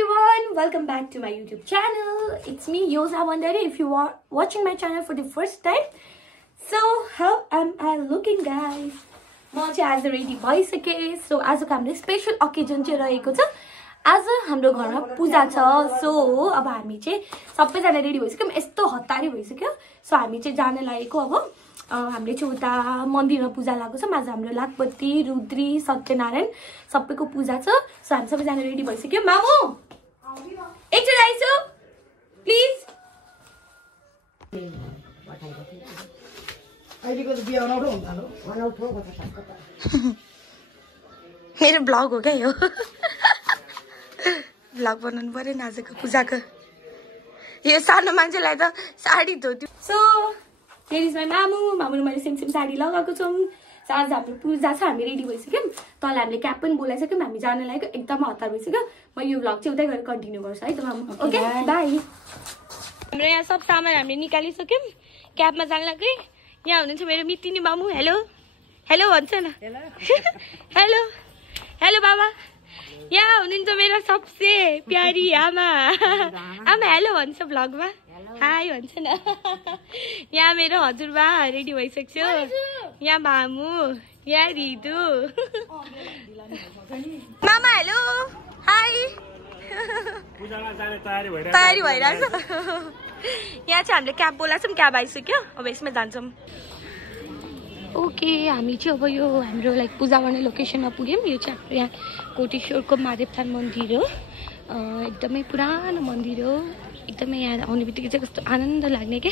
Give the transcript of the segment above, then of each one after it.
everyone, welcome back to my YouTube channel. It's me, Yosa Bandari, if you are watching my channel for the first time. So, how am I looking, guys? म चाहिँ आज ready भइसके. So आजको हाम्रो special occasion चाहिँ रहेको छ. आज हाम्रो घरमा पूजा छ. सो अब हामी चाहिँ सबैजना रेडी भइसक्यौँ. यस्तो हतारी भइसक्यो. सो हामी चाहिँ जान लागेको. अब हामीले चाहिँ उता मन्दिरमा पूजा लागेको छ. आज हाम्रो लाखपति, रुद्री, सत्यनारायण सबैको पूजा छ. सो हामी सबैजना रेडी भइसक्यौँ. मामु एकचोटि आइसो प्लिज. मेरो ब्लग हो क्या यो. ब्लग बनाउनु पर्यो नि आजको पूजाको. यो सानो मान्छेलाई त साडी धोत्यो. सो here is my मामु. मामुले मैले सेम साडी लगाएको छौँ. आज हाम्रो पूजा छ. हामी रेडी भइसक्यौँ. तल हामीले क्याब पनि बोलाइसक्यौँ. हामी जान लागेको. एकदम हतार भइसक्यो. म यो ब्लग चाहिँ उतै गएर कन्टिन्यू गर्छु है त मामु. Okay by. हाम्रो यहाँ सब सामान हामीले निकालिसक्यौँ. क्याबमा जान लाग्यो. यहाँ हुनुहुन्छ मेरो मितिनी मामु. हेलो हेलो भन्छ न. हेलो हेलो बाबा. यहाँ हुनुहुन्छ मेरो सबसे प्यारी आमा. आमा हेलो भन्छ ब्लगमा. हाई भन्छ न. यहाँ मेरो हजुरबा रेडी भइसक्यो. यहाँ मामु, यहाँ रिदु. मामा हेलो हाई. तयारी भइरहेछ. यहाँ चाहिँ हामीले क्याब बोलाएको छौँ. क्याब आइसक्यो. अब यसमा जान्छौँ. ओके हामी चाहिँ अब यो हाम्रो लाइक पूजा गर्ने लोकेसनमा पुग्यौँ. यो चाहिँ हाम्रो यहाँ कोटेश्वरको महादेवथान मन्दिर हो. एकदमै पुरानो मन्दिर हो. एकदमै यहाँ आउने बित्तिकै चाहिँ कस्तो आनन्द लाग्ने के.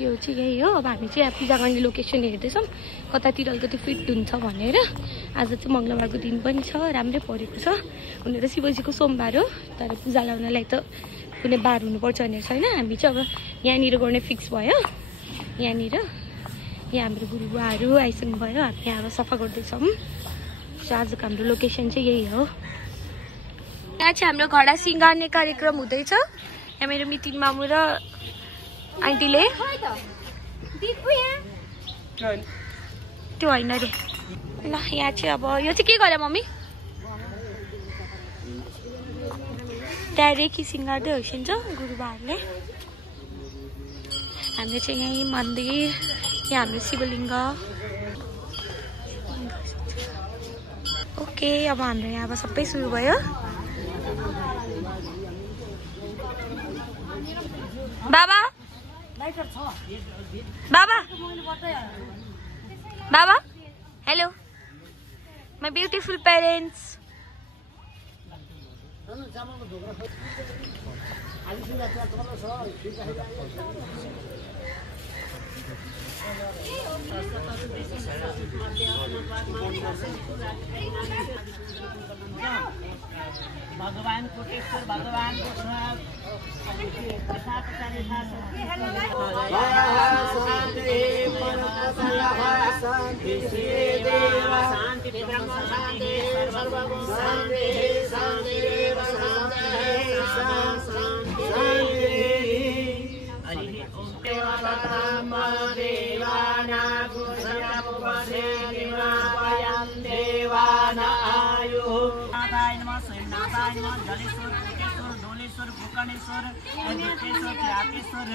यो चाहिँ यही हो. अब हामी चाहिँ यहाँ पूजा गर्ने लोकेसन हेर्दैछौँ. कतातिर अलिकति फिट हुन्छ भनेर. आज चाहिँ मङ्गलबारको दिन पनि छ. राम्रै परेको छ. हुन त शिवजीको सोमबार हो. तर पूजा लाउनलाई त कुनै बार हुनुपर्छ भनेर छैन. हामी चाहिँ अब यहाँनिर गर्ने फिक्स भयो. यहाँनिर यहाँ हाम्रो गुरुबाहरू आइसक्नु भयो. हामी यहाँ अब सफा गर्दैछौँ. सो आजको हाम्रो लोकेसन चाहिँ यही हो. यहाँ चाहिँ हाम्रो घडा सिँगार्ने कार्यक्रम हुँदैछ. यहाँ मेरो मितिन मामु र आन्टीले. त्यो होइन अरे. ल यहाँ चाहिँ अब यो चाहिँ के गर्यो मम्मी. त्यहाँ रेखी सिँगार्दै होइसिन्छ गुरुबाहरूले. हाम्रो चाहिँ यहीँ मन्दिर. यहाँ हाम्रो शिवलिङ्ग. ओके अब हाम्रो यहाँ अब सबै सुरु भयो. बाबा बाबा बाबा हेलो माई ब्युटिफुल पेरेन्ट्स. भगवान कोटेश्वर भगवान को शांति ब्रह्म शांति सर्वगुण शांति शांति हरि ओम देवाना आयु जलेश्वर कोटेश्वर डोलेश्वर भूकणेश्वर ख्यातेश्वर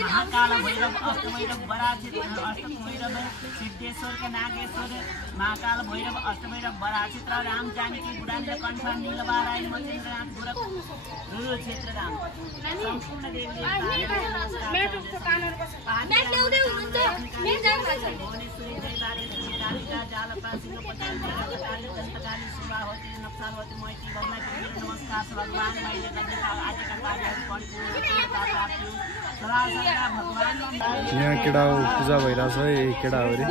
महाकाल भैरव अष्टभैरव बराचित अष्टभैरव सिद्धेश्वर के नागेश्वर महाकाल भैरव अष्टभैरव बराचित राम जानकी बुढ़ानी कंठ नीलवारायण मचेन्द्रनाथ गुरु क्षेत्र राम संपूर्ण देवी यहाँ केटा हो पूजा भइरहेछ है. केटा हो अरे.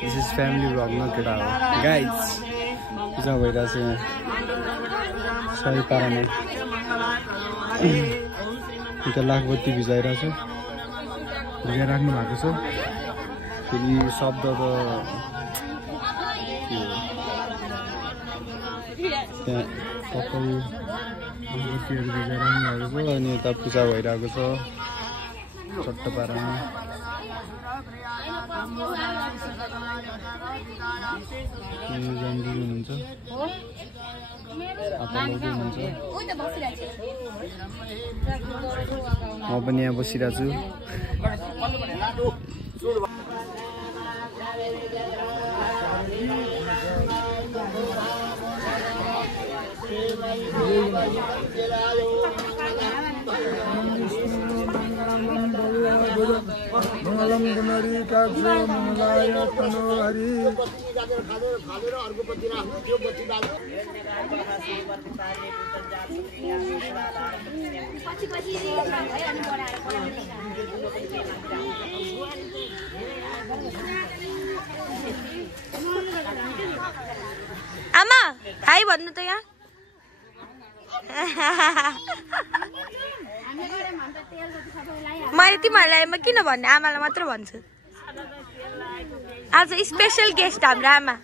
दिस इज फ्यामिली भ्लगमा केटा हो गाइज. पूजा भइरहेछ यहाँ सही पारामा. यता लाखबत्ती भिजाइरहेछ. भिजाइराख्नु भएको छ. फेरि शब्द त त्यहाँ सबै लाखबत्तीहरू भिजाइराख्नु भएको छ. अनि यता पूजा भइरहेको छ चट्ट पारामा. जान्दी हुनुहुन्छ म पनि यहाँ बसिरहेको छु मंगलम गुणरी काक्षो मंगलाय तनो हरि आमा हाई भन्नु त यहाँ मैले तिमीहरूलाई म किन भन्ने आमालाई मात्र भन्छु आज स्पेशल गेस्ट हाम्रो आमा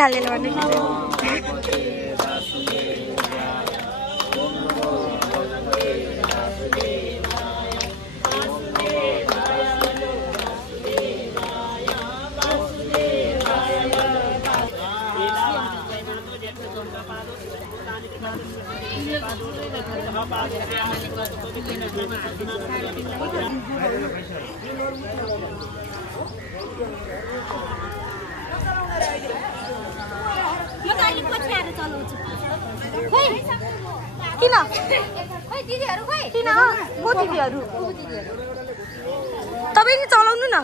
कालेले भन्नु किन किन को दिदीहरू तपाईँ नि चलाउनु न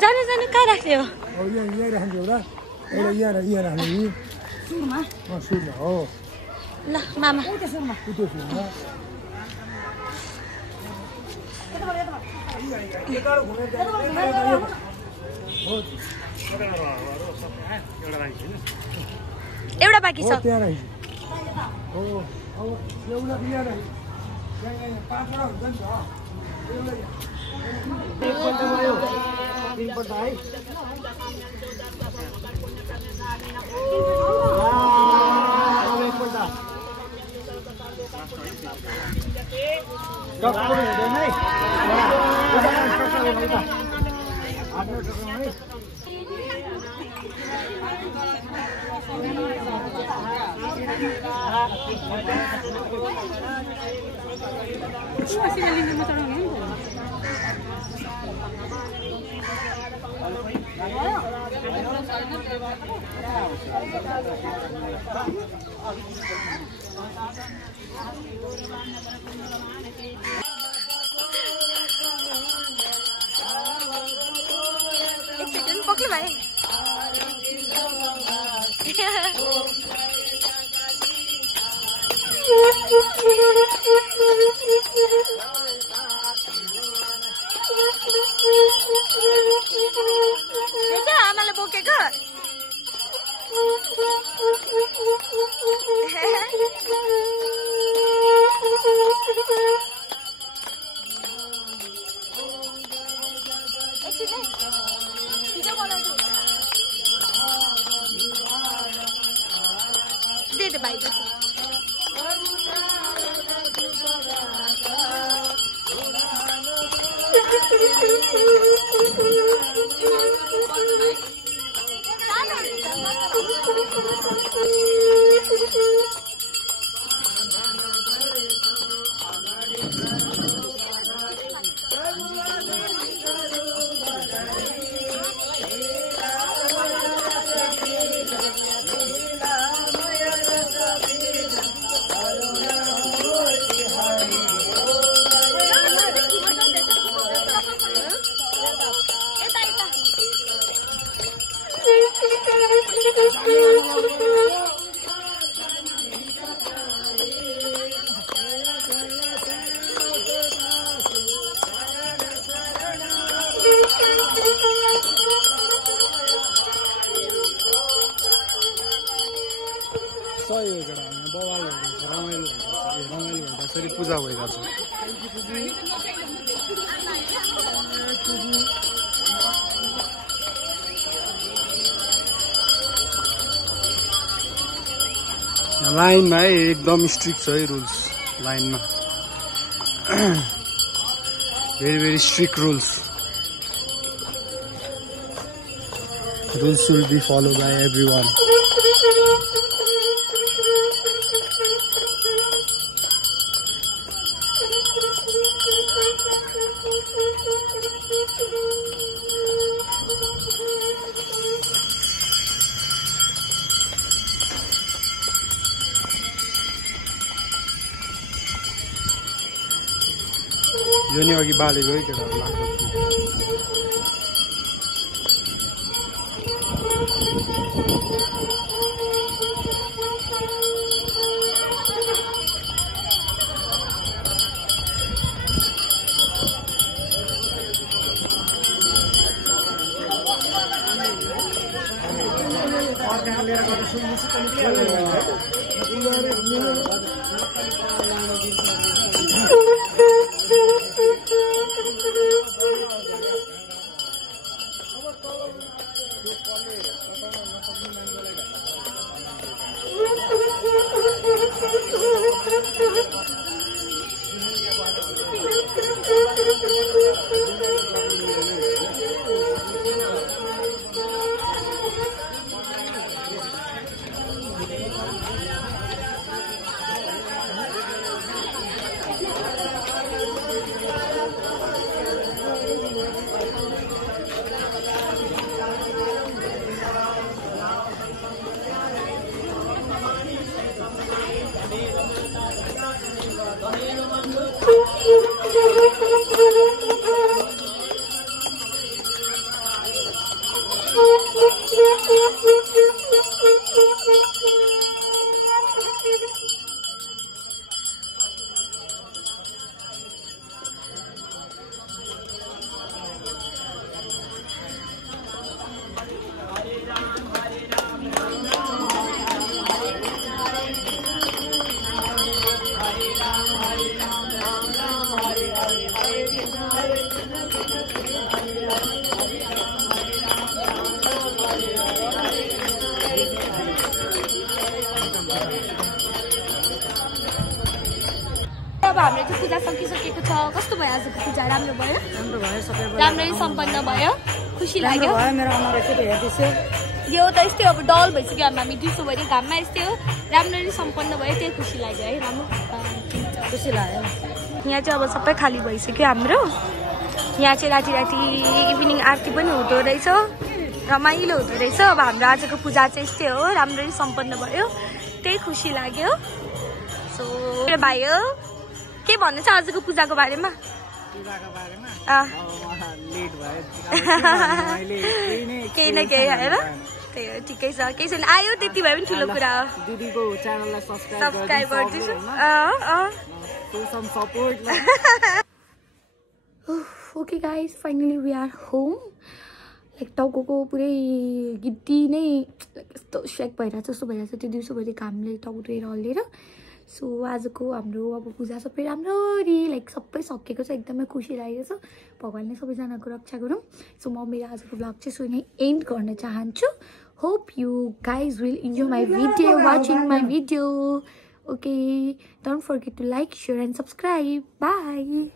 जानु जानु कहाँ राख्ने हो ल मामा एउटा बाँकी छ पक्नु भाइ आमाले बोकेको दे दे भाइ पूजा भइरहेछ। लाइनमा है एकदम स्ट्रिक्ट छ है रुल्स लाइनमा। very strict rules should be followed by everyone. यो नि अघि बालेको है केटाहरु लाग्छ। अब हाम्रो चाहिँ पूजा सकिसकेको छ। कस्तो भयो आजको पूजा? राम्रो भयो? राम्रो भयो, सबै राम्ररी सम्पन्न भयो, खुसी लाग्यो। मेरो आमाले चाहिँ हेर्दैछ यो त यस्तै अब डल भइसक्यो हामी दिउँसो भरि घाममा, यस्तै हो। राम्ररी सम्पन्न भयो, त्यही खुसी लाग्यो है। राम्रो खुसी लाग्यो। यहाँ चाहिँ अब सबै खाली भइसक्यो हाम्रो। यहाँ चाहिँ राति राति इभिनिङ आरती पनि हुँदो रहेछ, रमाइलो हुँदो रहेछ। अब हाम्रो आजको पूजा चाहिँ यस्तै हो, राम्ररी सम्पन्न भयो, त्यही खुसी लाग्यो। सो भाइयो के भन्नु छ आजको पूजाको बारेमा? केही न केही होइन, त्यही हो, ठिकै छ, केही छैन, आयो त्यति भए पनि ठुलो कुरा हो। दिदीको च्यानललाई सब्सक्राइब गर्दैछु। Okay guys, finally we are home. Like टाउको पुरै गिद्दी नै यस्तो सेक भइरहेछ, जस्तो भइरहेछ त्यो दिउँसोभरि घामले टाउको धोएर हल्लिएर। सो आजको हाम्रो अब पूजा सबै राम्ररी लाइक सबै सकेको छ, एकदमै खुसी लागेको छ। भगवान्ले सबैजनाको रक्षा गरौँ। सो म मेरो आजको ब्लग चाहिँ सो नै एन्ड गर्न चाहन्छु। Hope you guys will enjoy my video, watching my video. Okay, don't forget to like, share and subscribe. By.